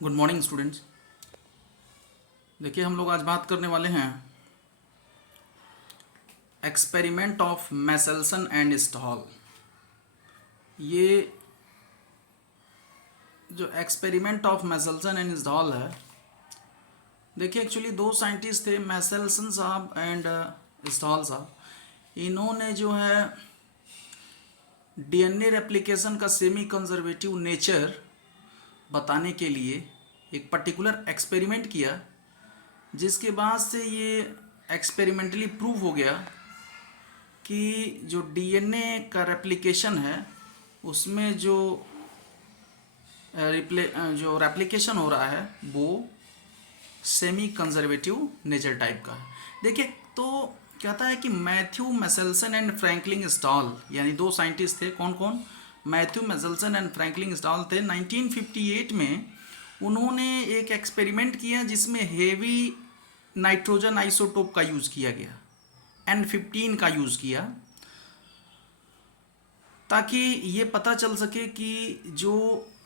Good morning students. देखिए हम लोग आज बात करने वाले हैं एक्सपेरिमेंट ऑफ मैसेल्सन एंड स्टॉल। ये जो एक्सपेरिमेंट ऑफ मैसेल्सन एंड स्टॉल है, देखिए एक्चुअली दो साइंटिस्ट थे, मैसेल्सन साहब एंड स्टॉल साहब। इन्होंने जो है डीएनए रेप्लिकेशन का सेमी कंजर्वेटिव नेचर बताने के लिए एक पर्टिकुलर एक्सपेरिमेंट किया, जिसके बाद से ये एक्सपेरिमेंटली प्रूव हो गया कि जो डीएनए का रेप्लिकेशन है उसमें जो रेप्लिकेशन हो रहा है वो सेमी कंजर्वेटिव नेचर टाइप का है। देखिए तो कहता है कि मैथ्यू मैसेल्सन एंड फ्रैंकलिन स्टॉल, यानी दो साइंटिस्ट थे। कौन कौन? मैथ्यू मैसेल्सन एंड फ्रैंकलिन स्टॉल थे। 1958 में उन्होंने एक एक्सपेरिमेंट किया जिसमें हेवी नाइट्रोजन आइसोटोप का यूज़ किया गया, N15 का यूज़ किया, ताकि ये पता चल सके कि जो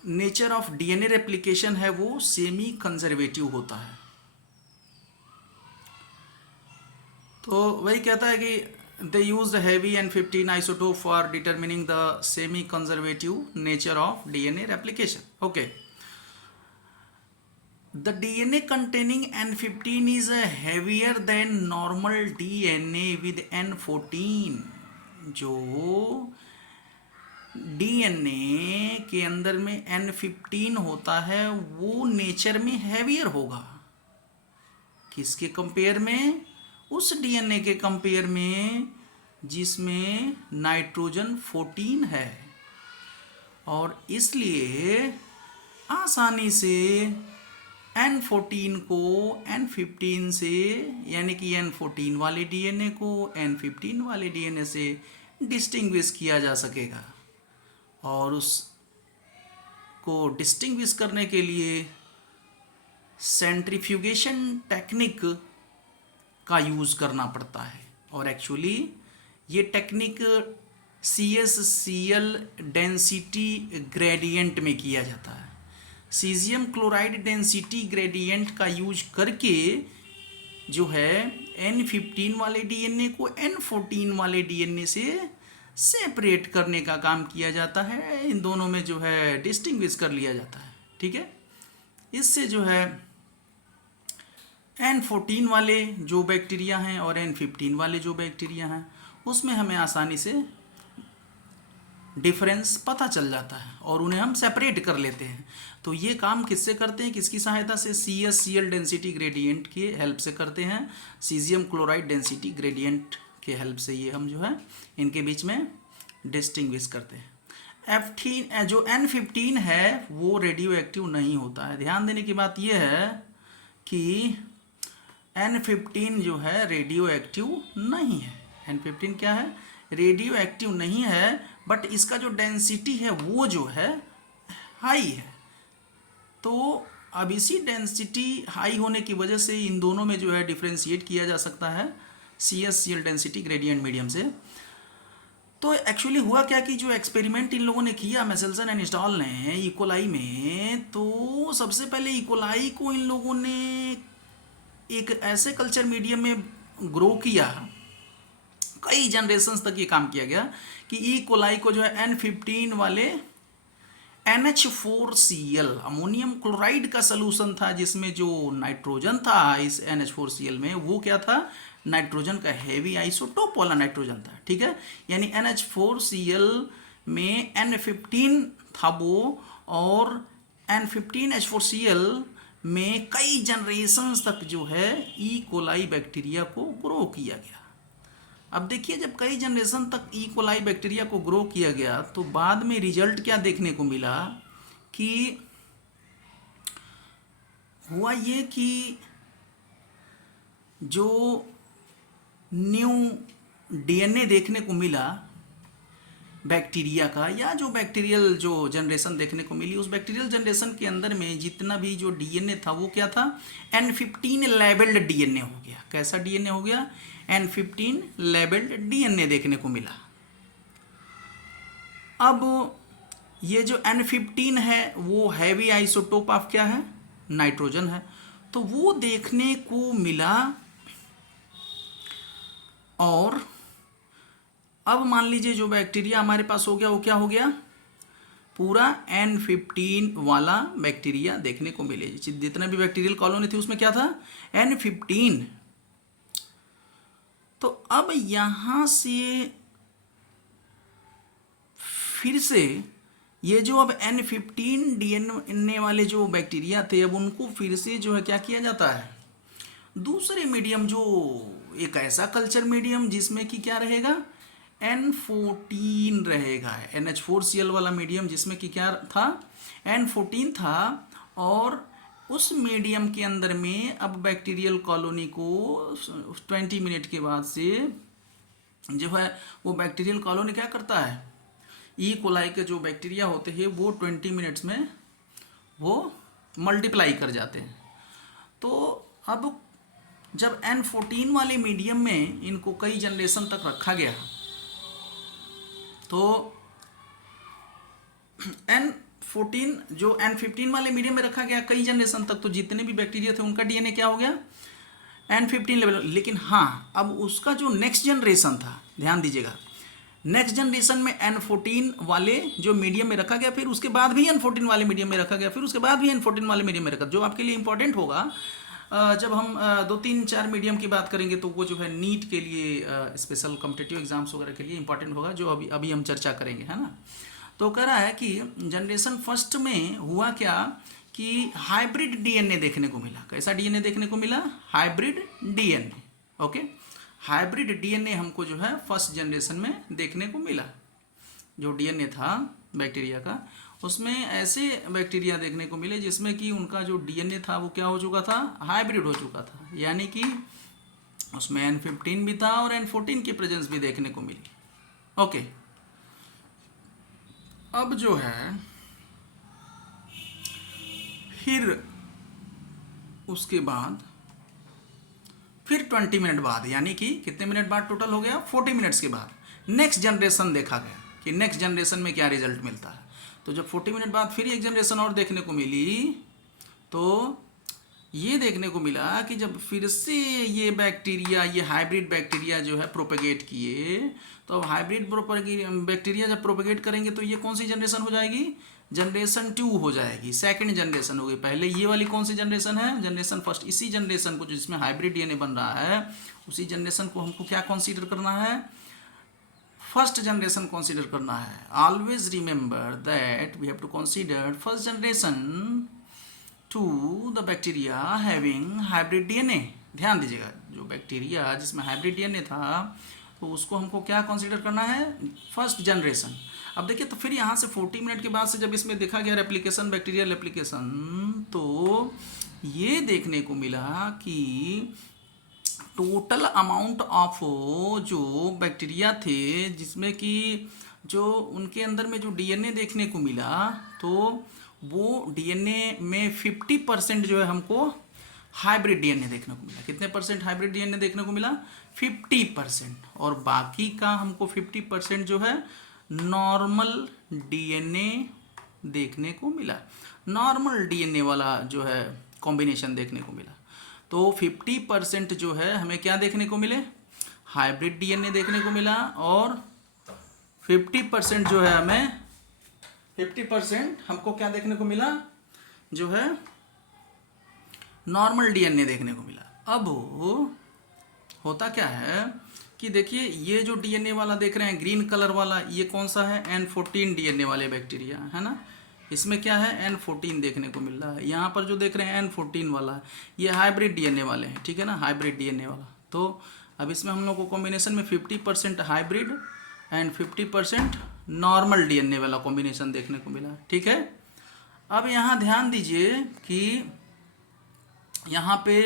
नेचर ऑफ डीएनए रेप्लिकेशन है वो सेमी कंजर्वेटिव होता है। तो वही कहता है कि they used heavy N15 isotope for determining the semi conservative nature of DNA replication. Okay, the DNA containing N15 is heavier than normal DNA with N14। जो DNA के अंदर में N15 होता है वो नेचर में हैवियर होगा। किसके कंपेयर में? उस DNA के कंपेयर में जिसमें नाइट्रोजन 14 है, और इसलिए आसानी से N14 को N15 से, यानी कि N14 वाले डीएनए को N15 वाले डीएनए से डिस्टिंग्विश किया जा सकेगा। और उस को डिस्टिंग्विश करने के लिए सेंट्रीफ्यूगेशन टेक्निक का यूज़ करना पड़ता है, और एक्चुअली ये टेक्निक CsCl डेंसिटी ग्रेडियंट में किया जाता है। सीजियम क्लोराइड डेंसिटी ग्रेडियंट का यूज करके जो है N15 वाले डीएनए को N14 वाले डीएनए से सेपरेट करने का काम किया जाता है। इन दोनों में जो है डिस्टिंग्विश कर लिया जाता है। ठीक है, इससे जो है N14 वाले जो बैक्टीरिया हैं और N15 वाले जो बैक्टीरिया हैं उसमें हमें आसानी से डिफरेंस पता चल जाता है और उन्हें हम सेपरेट कर लेते हैं। तो ये काम किससे करते हैं? किसकी सहायता से? CsCl डेंसिटी ग्रेडियंट की हेल्प से करते हैं। सीजियम क्लोराइड डेंसिटी ग्रेडियंट के हेल्प से ये हम जो है इनके बीच में डिस्टिंग्विश करते हैं। जो N15 है वो रेडियो एक्टिव नहीं होता है। ध्यान देने की बात यह है कि N15 जो है रेडियो एक्टिव नहीं है। N15 क्या है? रेडियो एक्टिव नहीं है, बट इसका जो डेंसिटी है वो जो है हाई है। तो अब इसी डेंसिटी हाई होने की वजह से इन दोनों में जो है डिफ्रेंशिएट किया जा सकता है CsCl डेंसिटी ग्रेडियंट मीडियम से। तो एक्चुअली हुआ क्या कि जो एक्सपेरिमेंट इन लोगों ने किया मैसेल्सन एंड स्टॉल ने इकोलाई में, तो सबसे पहले इकोलाई को इन लोगों ने एक ऐसे कल्चर मीडियम में ग्रो किया, कई जनरेशन्स तक ये काम किया गया कि ई कोलाई को जो है N15 वाले NH4Cl अमोनियम क्लोराइड का सलूशन था, जिसमें जो नाइट्रोजन था इस NH4Cl में वो क्या था? नाइट्रोजन का हेवी आइसोटोप वाला नाइट्रोजन था। ठीक है, यानी NH4Cl में N15 था वो, और N15H4Cl में कई जनरेशन्स तक जो है ई कोलाई बैक्टीरिया को ग्रो किया गया। अब देखिए, जब कई जनरेशन तक ई कोलाई बैक्टीरिया को ग्रो किया गया तो बाद में रिजल्ट क्या देखने को मिला कि हुआ ये कि जो न्यू डीएनए देखने को मिला बैक्टीरिया का, या जो बैक्टीरियल जो जनरेशन देखने को मिली, उस बैक्टीरियल जनरेशन के अंदर में जितना भी जो डीएनए था वो क्या था? N15 लेबल्ड डीएनए हो गया। कैसा डीएनए हो गया? N15 लेबल्ड डीएनए देखने को मिला। अब ये जो N15 है वो हैवी आइसोटोप ऑफ क्या है? नाइट्रोजन है, तो वो देखने को मिला। और अब मान लीजिए जो बैक्टीरिया हमारे पास हो गया वो क्या हो गया, पूरा N15 वाला बैक्टीरिया देखने को मिले। जितने भी बैक्टीरियल कॉलोनी थी उसमें क्या था, N15। तो अब यहाँ से फिर से ये जो अब N15 DNA वाले जो बैक्टीरिया थे, अब उनको फिर से जो है क्या किया जाता है, दूसरे मीडियम, जो एक ऐसा कल्चर मीडियम जिसमें कि क्या रहेगा, N14 रहेगा, NH4Cl वाला मीडियम जिसमें कि क्या था, N14 था। और उस मीडियम के अंदर में अब बैक्टीरियल कॉलोनी को 20 मिनट के बाद से जो है वो बैक्टीरियल कॉलोनी क्या करता है, ई कोलाई के जो बैक्टीरिया होते हैं वो 20 मिनट्स में वो मल्टीप्लाई कर जाते हैं। तो अब जब N14 वाले मीडियम में इनको कई जनरेशन तक रखा गया, तो N14 जो N15 वाले मीडियम में रखा गया कई जनरेशन तक, तो जितने भी बैक्टीरिया थे उनका डीएनए क्या हो गया, N15 लेवल। लेकिन हाँ, अब उसका जो नेक्स्ट जनरेशन था, ध्यान दीजिएगा, नेक्स्ट जनरेशन में N14 वाले जो मीडियम में रखा गया, फिर उसके बाद भी N14 वाले मीडियम में रखा गया, फिर उसके बाद भी N14 वाले मीडियम में रखा। जो आपके लिए इंपॉर्टेंट होगा जब हम 2-3-4 मीडियम की बात करेंगे, तो वो जो है नीट के लिए, स्पेशल कॉम्पिटिटिव एग्जाम्स वगैरह के लिए इंपॉर्टेंट होगा, जो अभी हम चर्चा करेंगे, है ना। तो कह रहा है कि जनरेशन फर्स्ट में हुआ क्या कि हाइब्रिड डीएनए देखने को मिला। कैसा डीएनए देखने को मिला, hybrid DNA. Okay, hybrid DNA हमको जो है फर्स्ट जनरेशन में देखने को मिला। जो डीएनए था बैक्टीरिया का, उसमें ऐसे बैक्टीरिया देखने को मिले जिसमें कि उनका जो डीएनए था वो क्या हो चुका था, हाइब्रिड हो चुका था, यानी कि उसमें N15 भी था और N14 की प्रेजेंस भी देखने को मिली। ओके, अब जो है फिर उसके बाद फिर 20 मिनट बाद, यानी कि कितने मिनट बाद टोटल हो गया, 40 मिनट्स के बाद नेक्स्ट जनरेशन देखा गया कि नेक्स्ट जनरेशन में क्या रिजल्ट मिलता है। तो जब 40 मिनट बाद फिर एक जनरेशन और देखने को मिली, तो ये देखने को मिला कि जब फिर से ये बैक्टीरिया, ये हाइब्रिड बैक्टीरिया जो है प्रोपेगेट किए, तो अब हाइब्रिड बैक्टीरिया जब प्रोपेगेट करेंगे तो ये कौन सी जनरेशन हो जाएगी, जनरेशन 2 हो जाएगी, सेकंड जनरेशन होगी। पहले ये वाली कौन सी जनरेशन है, जनरेशन फर्स्ट। इसी जनरेशन को जिसमें हाइब्रिड डीएनए बन रहा है, उसी जनरेशन को हमको क्या कंसीडर करना है, फर्स्ट जनरेशन कंसीडर करना है। Always remember that we have to consider first generation to the bacteria having hybrid DNA. ध्यान दीजिएगा, जो बैक्टीरिया जिसमें हाइब्रिड डीएनए था, तो उसको हमको क्या कंसीडर करना है, फर्स्ट जनरेशन। अब देखिए, तो फिर यहाँ से 40 मिनट के बाद से जब इसमें देखा गया रेप्लिकेशन, बैक्टीरियल रेप्लिकेशन, तो ये देखने को मिला कि टोटल अमाउंट ऑफ जो बैक्टीरिया थे जिसमें कि जो उनके अंदर में जो डीएनए देखने को मिला, तो वो डीएनए में 50% जो है हमको हाइब्रिड डीएनए देखने को मिला। कितने परसेंट हाइब्रिड डीएनए देखने को मिला, 50%। और बाकी का हमको 50% जो है नॉर्मल डीएनए देखने को मिला। नॉर्मल डीएनए वाला जो है कॉम्बिनेशन देखने को मिला। तो 50% जो है हमें क्या देखने को मिले, हाइब्रिड डीएनए देखने को मिला, और 50% जो है हमें 50% हमको क्या देखने को मिला, जो है नॉर्मल डीएनए देखने को मिला। अब होता क्या है कि देखिए, ये जो डीएनए वाला देख रहे हैं ग्रीन कलर वाला, ये कौन सा है, N14 डीएनए वाले बैक्टीरिया, है ना। इसमें क्या है, N14 देखने को मिल रहा है। यहाँ पर जो देख रहे हैं N14 वाला, ये हाइब्रिड डीएनए वाले हैं, ठीक है ना, हाइब्रिड डीएनए वाला। तो अब इसमें हम लोग को कॉम्बिनेशन में 50% हाइब्रिड एंड 50% नॉर्मल डीएनए वाला कॉम्बिनेशन देखने को मिला, ठीक है। अब यहाँ ध्यान दीजिए कि यहाँ पे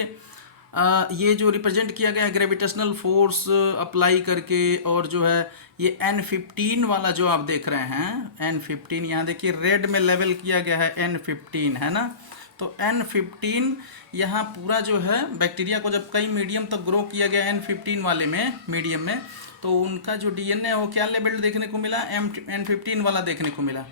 ये जो रिप्रेजेंट किया गया है ग्रेविटेशनल फोर्स अप्लाई करके, और जो है ये N15 वाला जो आप देख रहे हैं, N15 यहाँ देखिए रेड में लेवल किया गया है, N15 है ना। तो N15 यहाँ पूरा जो है बैक्टीरिया को जब कई मीडियम तक ग्रो किया गया N15 वाले में, मीडियम में, तो उनका जो डीएनए है वो क्या लेवल देखने को मिला, N15 वाला देखने को मिला।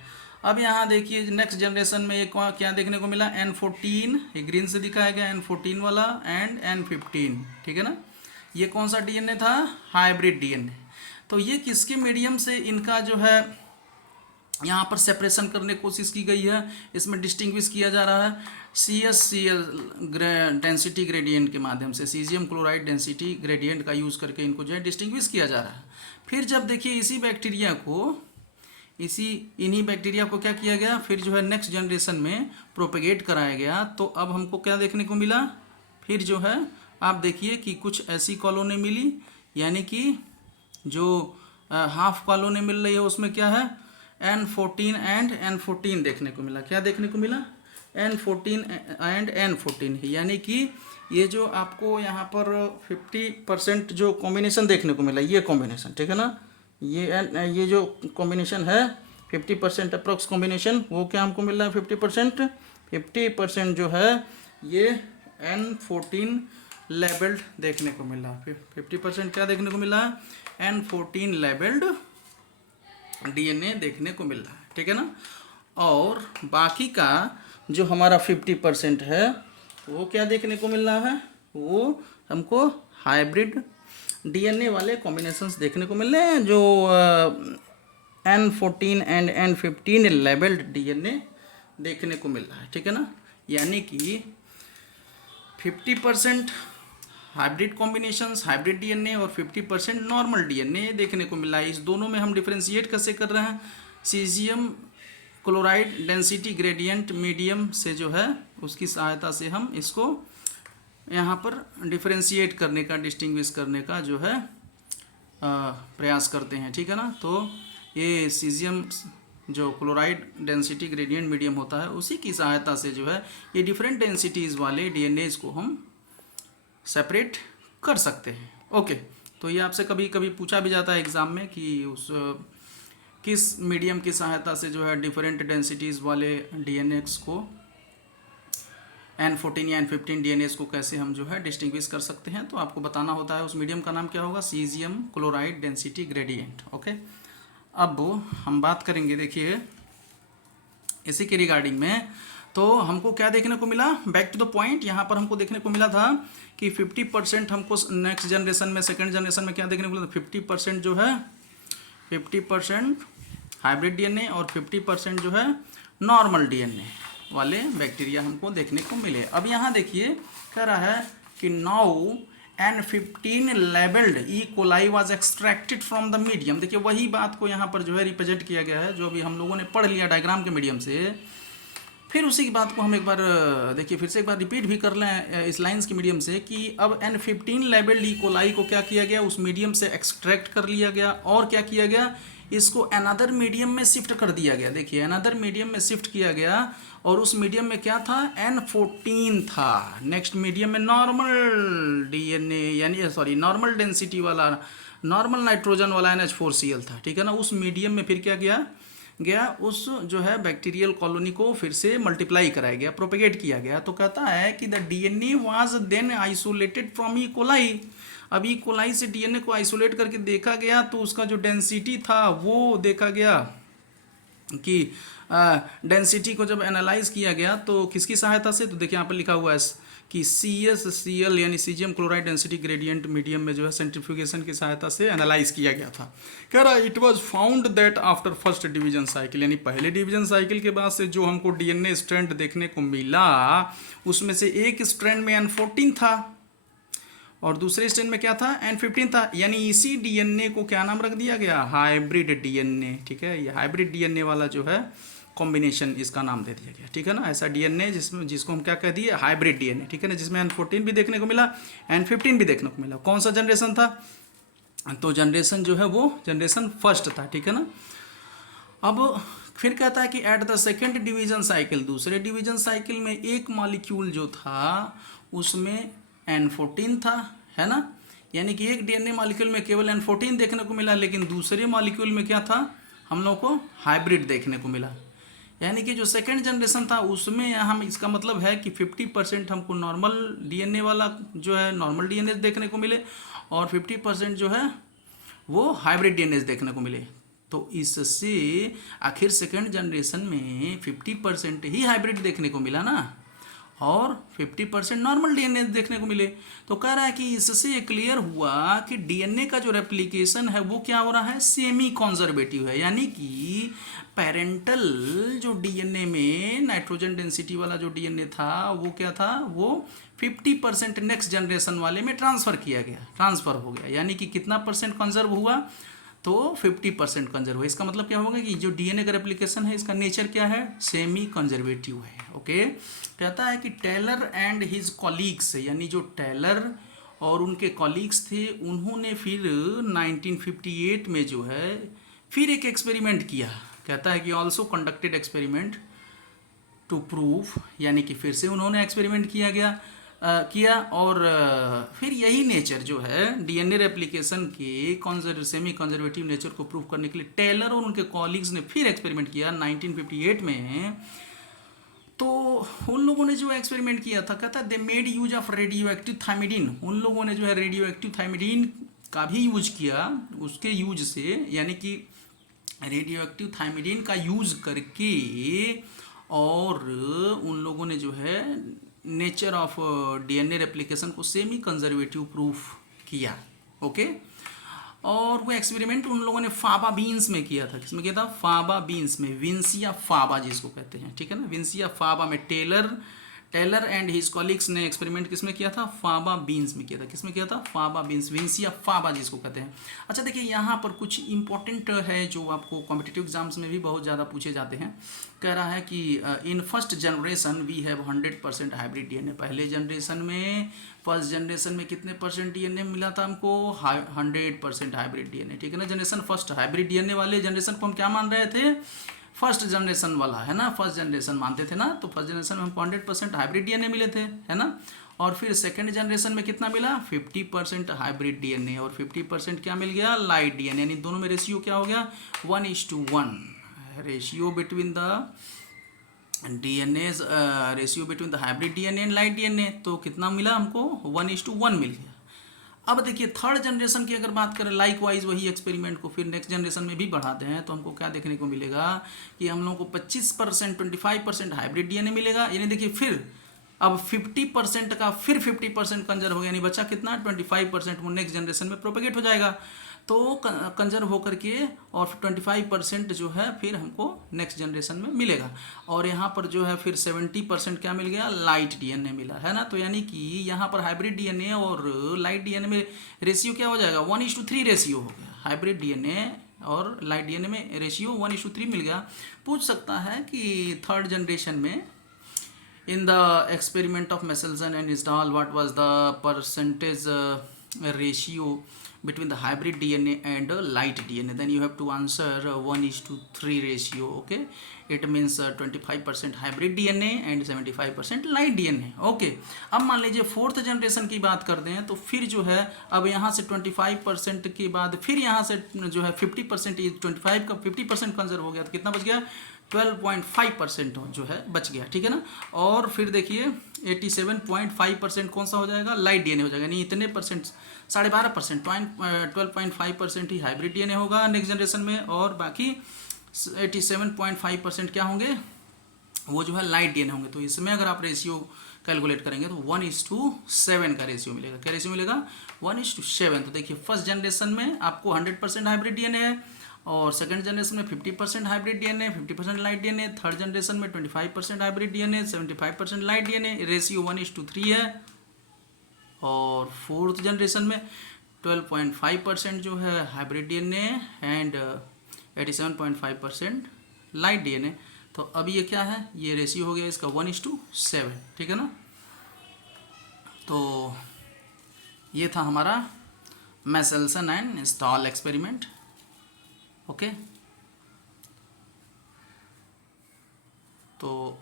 अब यहाँ देखिए नेक्स्ट जनरेशन में एक क्या देखने को मिला, N14, ये ग्रीन से दिखाया गया N14 वाला, एंड N15, ठीक है ना। ये कौन सा डीएनए था, हाइब्रिड डीएनए। तो ये किसके मीडियम से इनका जो है यहाँ पर सेपरेशन करने की कोशिश की गई है, इसमें डिस्टिंग्विश किया जा रहा है CH-Cl डेंसिटी ग्रेडियंट के माध्यम से, सीजियम क्लोराइड डेंसिटी ग्रेडियंट का यूज़ करके इनको जो है डिस्टिंग्विश किया जा रहा है। फिर जब देखिए इसी बैक्टीरिया को, इन्हीं बैक्टीरिया को क्या किया गया, फिर जो है नेक्स्ट जनरेशन में प्रोपेगेट कराया गया, तो अब हमको क्या देखने को मिला, फिर जो है आप देखिए कि कुछ ऐसी कॉलोनी मिली, यानी कि जो हाफ कॉलोनी मिल रही है उसमें क्या है, N14 एंड N14 देखने को मिला। क्या देखने को मिला, N14 एंड N14, यानी कि ये जो आपको यहाँ पर 50% जो कॉम्बिनेशन देखने को मिला, ये कॉम्बिनेशन, ठीक है ना, ये जो कॉम्बिनेशन है 50% अप्रोक्स कॉम्बिनेशन, वो क्या हमको मिल रहा है 50% जो है ये N14 लेबल्ड देखने को मिला है। 50% क्या देखने को मिला है, N14 लेबल्ड डीएनए देखने को मिल रहा है, ठीक है ना। और बाकी का जो हमारा 50% है वो क्या देखने को मिल रहा है, वो हमको हाइब्रिड डीएनए वाले कॉम्बिनेशंस देखने को मिल रहे हैं, जो N14 and N15 labelled DNA देखने को मिल रहा है, ठीक है ना। यानी कि 50% हाइब्रिड कॉम्बिनेशंस, हाइब्रिड डीएनए, और 50% नॉर्मल डीएनए देखने को मिला है। इस दोनों में हम डिफ्रेंशिएट कैसे कर रहे हैं, caesium chloride density gradient medium से जो है उसकी सहायता से हम इसको यहाँ पर डिफ्रेंशिएट करने का, डिस्टिंग्विश करने का जो है प्रयास करते हैं, ठीक है ना। तो ये सीजियम जो क्लोराइड डेंसिटी ग्रेडियंट मीडियम होता है, उसी की सहायता से जो है ये डिफरेंट डेंसिटीज़ वाले डीएनएज को हम सेपरेट कर सकते हैं। ओके, तो ये आपसे कभी कभी पूछा भी जाता है एग्ज़ाम में कि उस किस मीडियम की सहायता से जो है डिफरेंट डेंसिटीज़ वाले डीएनएस को, N14 या N15 डीएनएस को कैसे हम जो है डिस्टिंग्विश कर सकते हैं। तो आपको बताना होता है उस मीडियम का नाम क्या होगा, caesium chloride density gradient. Okay, अब हम बात करेंगे, देखिए इसी के रिगार्डिंग में, तो हमको क्या देखने को मिला, बैक टू द पॉइंट, यहाँ पर हमको देखने को मिला था कि 50% हमको नेक्स्ट जनरेशन में, सेकंड जनरेशन में क्या देखने को मिला, 50% जो है 50% हाइब्रिड डीएनए और 50% जो है नॉर्मल डीएनए वाले बैक्टीरिया हमको देखने को मिले। अब यहाँ देखिए कह रहा है कि now N15 labelled E coli was extracted from the medium. देखिए वही बात को यहाँ पर जो है रिप्रेजेंट किया गया है, जो भी हम लोगों ने पढ़ लिया डायग्राम के मीडियम से। फिर उसी की बात को हम एक बार देखिए फिर से एक बार रिपीट भी कर लें इस लाइंस के मीडियम से, कि अब N15 लेबल्ड ई कोलाई को क्या किया गया, उस मीडियम से एक्सट्रैक्ट कर लिया गया, और क्या किया गया, इसको अनदर मीडियम में शिफ्ट कर दिया गया। देखिए अनदर मीडियम में शिफ्ट किया गया, और उस मीडियम में क्या था, N14 था। नेक्स्ट मीडियम में नॉर्मल डीएनए, यानी सॉरी नॉर्मल डेंसिटी वाला, नॉर्मल नाइट्रोजन वाला NH4Cl था, ठीक है ना। उस मीडियम में फिर क्या गया उस जो है बैक्टीरियल कॉलोनी को फिर से मल्टीप्लाई कराया गया, प्रोपेगेट किया गया। तो कहता है कि the DNA was then isolated from E coli. अब ई कोलाई से डीएनए को आइसोलेट करके देखा गया, तो उसका जो डेंसिटी था वो देखा गया कि डेंसिटी को जब एनालाइज किया गया तो किसकी सहायता से, तो देखिए यहाँ पर लिखा हुआ है कि CH-Cl यानी caesium chloride density gradient medium में जो है सेंट्रीफ्यूगेशन की सहायता से एनालाइज किया गया था। कह रहा है it was found that after first division cycle, यानी पहले डिवीजन साइकिल के बाद से जो हमको डीएनए स्ट्रैंड देखने को मिला, उसमें से एक स्ट्रैंड में N14 था और दूसरे स्ट्रैंड में क्या था, N15 था। यानी इसी डीएनए को क्या नाम रख दिया गया, हाइब्रिड डीएनए, ठीक है। ये हाइब्रिड डीएनए वाला जो है कॉम्बिनेशन, इसका नाम दे दिया गया, ठीक है ना। ऐसा डीएनए जिसको हम क्या कह दिए, हाइब्रिड डीएनए, ठीक है ना, जिसमें N14 भी देखने को मिला, N15 भी देखने को मिला। कौन सा जनरेशन था, तो जनरेशन जो है वो जनरेशन फर्स्ट था, ठीक है ना। अब फिर कहता है कि at the second division cycle, दूसरे डिवीजन साइकिल में एक मॉलिक्यूल जो था उसमें N14 था, है ना। यानी कि एक डीएनए मॉलिक्यूल में केवल N14 देखने को मिला, लेकिन दूसरे मॉलिक्यूल में क्या था, हम लोग को हाइब्रिड देखने को मिला। यानी कि जो सेकेंड जनरेशन था उसमें हम, इसका मतलब है कि 50% हमको नॉर्मल डीएनए वाला जो है नॉर्मल डीएनए देखने को मिले, और 50% जो है वो हाइब्रिड डीएनए देखने को मिले। तो इससे आखिर सेकेंड जनरेशन में 50% ही हाइब्रिड देखने को मिला ना, और 50% नॉर्मल डीएनए देखने को मिले। तो कह रहा है कि इससे क्लियर हुआ कि डीएनए का जो रेप्लिकेशन है वो क्या हो रहा है, सेमी कॉन्जर्वेटिव है। यानी कि पेरेंटल जो डीएनए में नाइट्रोजन डेंसिटी वाला जो डीएनए था वो क्या था, वो 50% नेक्स्ट जनरेशन वाले में ट्रांसफर हो गया। यानी कि कितना परसेंट कंजर्व हुआ, तो 50% कंजर्व हुआ। इसका मतलब क्या होगा कि जो डीएनए का रेप्लिकेशन है इसका नेचर क्या है, सेमी कंजर्वेटिव है। ओके, कहता है कि टेलर एंड हिज कॉलीग्स, यानी जो टेलर और उनके कॉलीग्स थे उन्होंने फिर 1958 में जो है फिर एक एक्सपेरिमेंट किया। कहता है कि also conducted experiment to prove, यानी कि फिर से उन्होंने एक्सपेरिमेंट किया और फिर यही नेचर जो है डीएनए रेप्लिकेशन के सेमी कंजर्वेटिव नेचर को प्रूव करने के लिए टेलर और उनके कॉलीग्स ने फिर एक्सपेरिमेंट किया 1958 में। तो उन लोगों ने जो एक्सपेरिमेंट किया था, कहता है they made use of radioactive thymidine. उन लोगों ने जो है रेडियो एक्टिव थायमिडीन का भी यूज किया। उसके यूज से, यानी कि रेडियो एक्टिव थायमिडीन का यूज करके, और उन लोगों ने जो है नेचर ऑफ डीएनए रेप्लिकेशन को सेमी कंजर्वेटिव प्रूफ किया। ओके, और वो एक्सपेरिमेंट उन लोगों ने फाबा बीन्स में किया था। किसमें किया था, फाबा बीन्स में, विंसिया फाबा जिसको कहते हैं, ठीक है ना, विंसिया फाबा में टेलर एंड हिज कॉलीग्स ने एक्सपेरिमेंट किसमें किया था, फाबा बीन्स में किया था। किसमें किया था, फाबा बीन्स, विंसिया फाबा जिसको कहते हैं। अच्छा देखिए, यहाँ पर कुछ इंपॉर्टेंट है जो आपको कॉम्पिटिटिव एग्जाम्स में भी बहुत ज़्यादा पूछे जाते हैं। कह रहा है कि in first generation we have 100% hybrid DNA. पहले जनरेशन में, फर्स्ट जनरेशन में कितने परसेंट डीएनए मिला था हमको, 100% हाइब्रिड डीएनए, ठीक है ना। जनरेशन फर्स्ट हाइब्रिड डीएनए वाले जनरेशन को हम क्या मान रहे थे, फर्स्ट जनरेशन वाला, है ना, फर्स्ट जनरेशन मानते थे ना। तो फर्स्ट जनरेशन में हमको 100% हाइब्रिड डीएनए मिले थे, है ना। और फिर सेकंड जनरेशन में कितना मिला, 50% हाइब्रिड डीएनए और 50% क्या मिल गया, लाइट डीएनए। यानी दोनों में रेशियो क्या हो गया, 1:1 ratio between the DNA, ratio between the hybrid DNA and light DNA. तो कितना मिला हमको, 1:1 मिल गया। अब देखिए थर्ड जनरेशन की अगर बात करें, लाइक वाइज वही एक्सपेरिमेंट को फिर नेक्स्ट जनरेशन में भी बढ़ाते हैं, तो हमको क्या देखने को मिलेगा कि हम लोगों को 25%, 25% हाइब्रिड डीएनए मिलेगा। यानी देखिए फिर अब 50% का फिर 50% कंजर्व हो गया, यानी बचा कितना, 25% वो नेक्स्ट जनरेशन में प्रोपेगेट हो जाएगा। तो कंजर्व होकर के और 25% जो है फिर हमको नेक्स्ट जनरेशन में मिलेगा। और यहाँ पर जो है फिर 70% क्या मिल गया, लाइट डीएनए मिला, है ना। तो यानी कि यहाँ पर हाइब्रिड डीएनए और लाइट डीएनए में रेशियो क्या हो जाएगा, 1:3 रेशियो हो गया। हाइब्रिड डीएनए और लाइट डीएनए में रेशियो 1:3 मिल गया। पूछ सकता है कि थर्ड जनरेशन में in the experiment of Michelson and Isdal, what was the percentage ratio between the hybrid DNA and light DNA? Then you have to answer 1:3 ratio. Okay, it means 25% hybrid DNA and 75% light DNA. Okay, अब मान लीजिए fourth generation की बात करते हैं, तो फिर जो है अब यहाँ से 25% के बाद फिर यहाँ से जो है 50%, 25 का 50% कंजर्व हो गया, तो कितना बच गया, 12.5% जो है बच गया, ठीक है ना। और फिर देखिए 87.5% कौन सा हो जाएगा, लाइट डीएनए हो जाएगा। नहीं, इतने परसेंट 12.5%, 12.5% ही हाइब्रिड डीएनए होगा नेक्स्ट जनरेशन में, और बाकी 87.5% क्या होंगे, वो जो है लाइट डीएनए होंगे। तो इसमें अगर आप रेशियो कैलकुलेट करेंगे तो 1:7 का रेशियो मिलेगा। क्या रेशियो मिलेगा, 1:7। तो देखिए फर्स्ट जनरेशन में आपको 100% हाइब्रिड डीएनए है, और सेकंड जनरेशन में 50% hybrid DNA, 50% light DNA, third generation में 25% hybrid DNA, 75% light DNA, ratio 1:3 है। और फोर्थ जनरेशन में 12.5% जो है hybrid DNA and 87.5% light DNA. तो अब ये क्या है, ये रेशियो हो गया इसका 1:7, ठीक है ना। तो ये था हमारा मैसेल्सन एंड स्टॉल एक्सपेरिमेंट। ओके, तो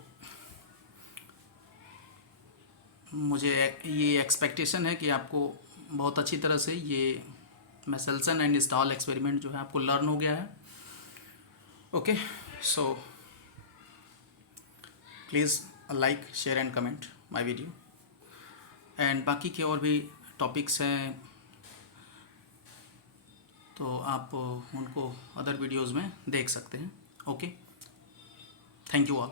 मुझे ये एक्सपेक्टेशन है कि आपको बहुत अच्छी तरह से ये मैसेल्सन एंड स्टॉल एक्सपेरिमेंट जो है आपको लर्न हो गया है। Okay, so please like, share and comment my video. And बाकी के और भी टॉपिक्स हैं तो आप उनको अदर वीडियोज़ में देख सकते हैं। Okay, thank you all.